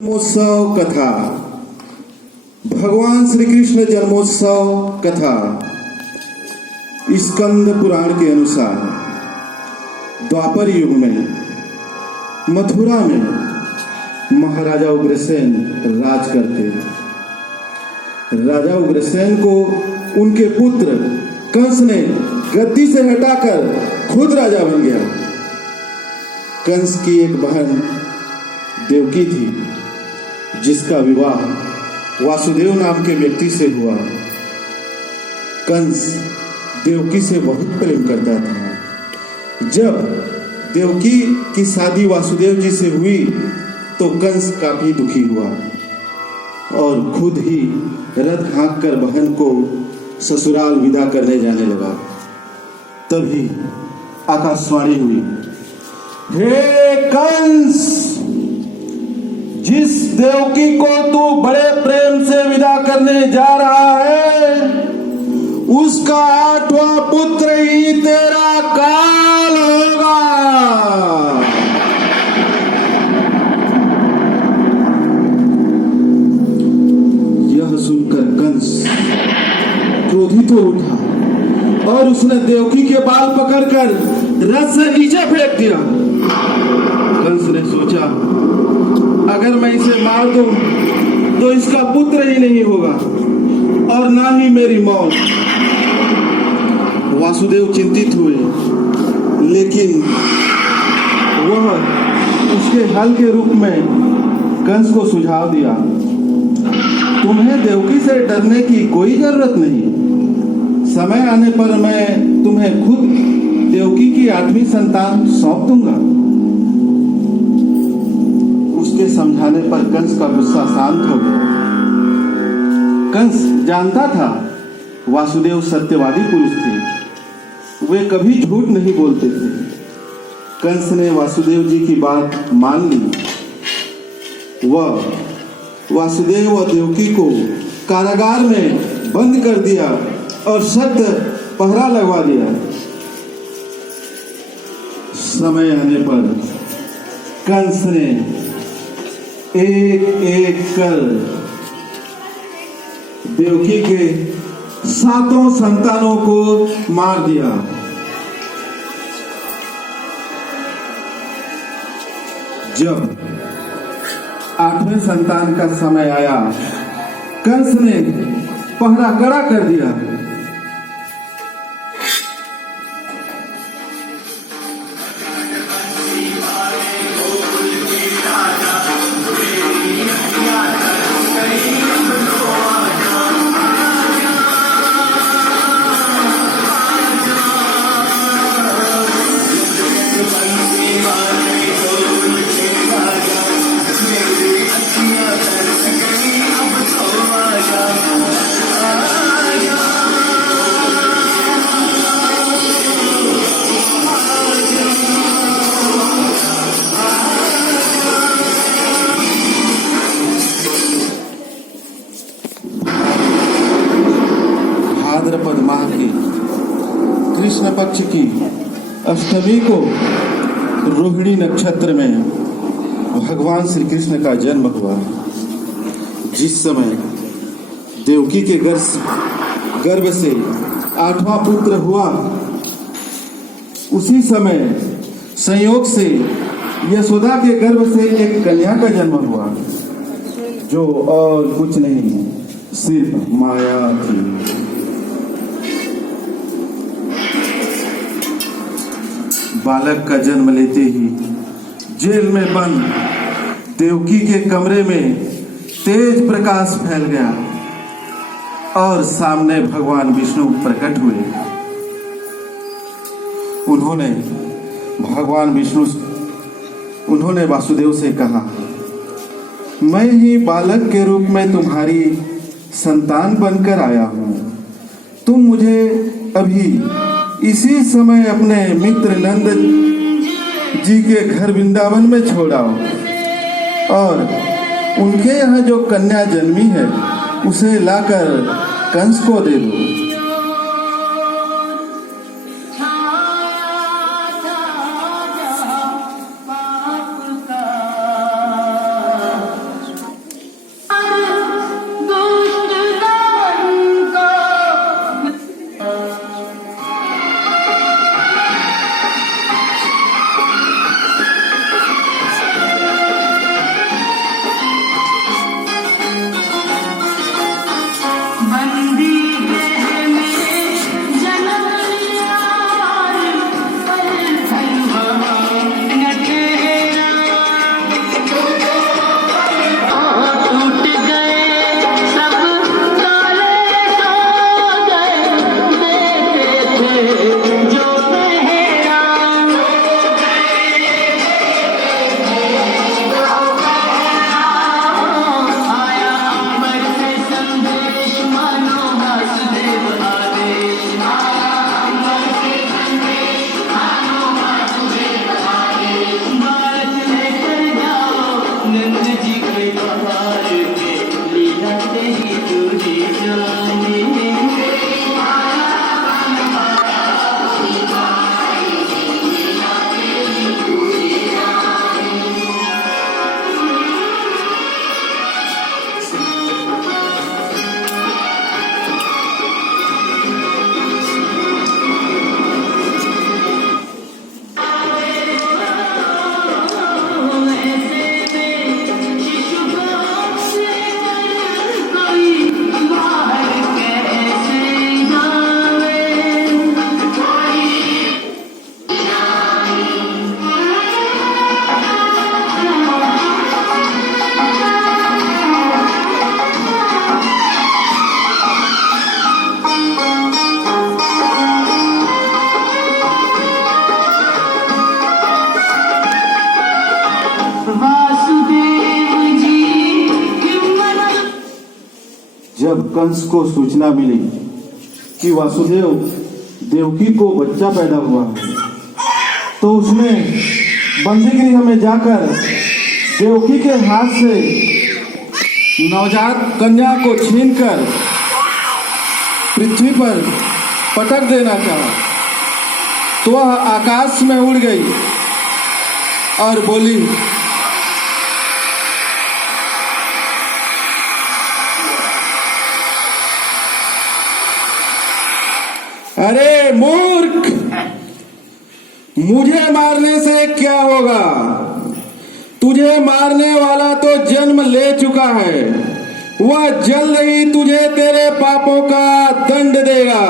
जन्मोत्सव कथा। भगवान श्री कृष्ण जन्मोत्सव कथा स्कंद पुराण के अनुसार द्वापर युग में मथुरा में महाराजा उग्रसेन राज करते। राजा उग्रसेन को उनके पुत्र कंस ने गद्दी से हटाकर खुद राजा बन गया। कंस की एक बहन देवकी थी, जिसका विवाह वासुदेव नाम के व्यक्ति से हुआ। कंस देवकी से बहुत प्रेम करता था। जब देवकी की शादी वासुदेव जी से हुई तो कंस काफी दुखी हुआ और खुद ही रथ हाँक कर बहन को ससुराल विदा करने जाने लगा। तभी आकाशवाणी हुई, हे कंस, जिस देवकी को तू बड़े प्रेम से विदा करने जा रहा है, उसका 8वां पुत्र ही तेरा काल होगा। यह सुनकर कंस क्रोधित हो उठा और उसने देवकी के बाल पकड़कर रथ से नीचे फेंक दिया। कंस ने सोचा, अगर मैं इसे मार दूं तो इसका पुत्र ही नहीं होगा और ना ही मेरी मौत। वासुदेव चिंतित हुए, लेकिन वह उसके हल के रूप में कंस को सुझाव दिया, तुम्हें देवकी से डरने की कोई जरूरत नहीं। समय आने पर मैं तुम्हें खुद देवकी की 8वीं संतान सौंप दूंगा। उसके समझाने पर कंस का गुस्सा शांत हो गया। कंस जानता था वासुदेव सत्यवादी पुरुष थे, वे कभी झूठ नहीं बोलते थे। कंस ने वासुदेव जी की बात मान ली। वह वासुदेव और देवकी को कारागार में बंद कर दिया और सख्त पहरा लगवा दिया। समय आने पर कंस ने एक एक कर देवकी के 7 संतानों को मार दिया। जब 8वें संतान का समय आया, कंस ने पहरा कड़ा कर दिया। भाद्रपद माह की कृष्ण पक्ष की अष्टमी को रोहिणी नक्षत्र में भगवान श्री कृष्ण का जन्म हुआ। जिस समय देवकी के गर्भ से 8वां पुत्र हुआ, उसी समय संयोग से यशोदा के गर्भ से एक कन्या का जन्म हुआ, जो और कुछ नहीं सिर्फ माया थी। बालक का जन्म लेते ही जेल में बंद देवकी के कमरे में तेज प्रकाश फैल गया और सामने भगवान विष्णु प्रकट हुए। उन्होंने वासुदेव से कहा, मैं ही बालक के रूप में तुम्हारी संतान बनकर आया हूं। तुम मुझे अभी इसी समय अपने मित्र नंद जी के घर वृंदावन में छोड़ाओ और उनके यहाँ जो कन्या जन्मी है उसे लाकर कंस को दे दो। जब कंस को सूचना मिली कि वासुदेव देवकी को बच्चा पैदा हुआ है, तो उसने बंदी गृह में जाकर देवकी के हाथ से नवजात कन्या को छीनकर पृथ्वी पर पटक देना चाहा, तो वह आकाश में उड़ गई और बोली, अरे मूर्ख, मुझे मारने से क्या होगा? तुझे मारने वाला तो जन्म ले चुका है, वह जल्द ही तुझे तेरे पापों का दंड देगा।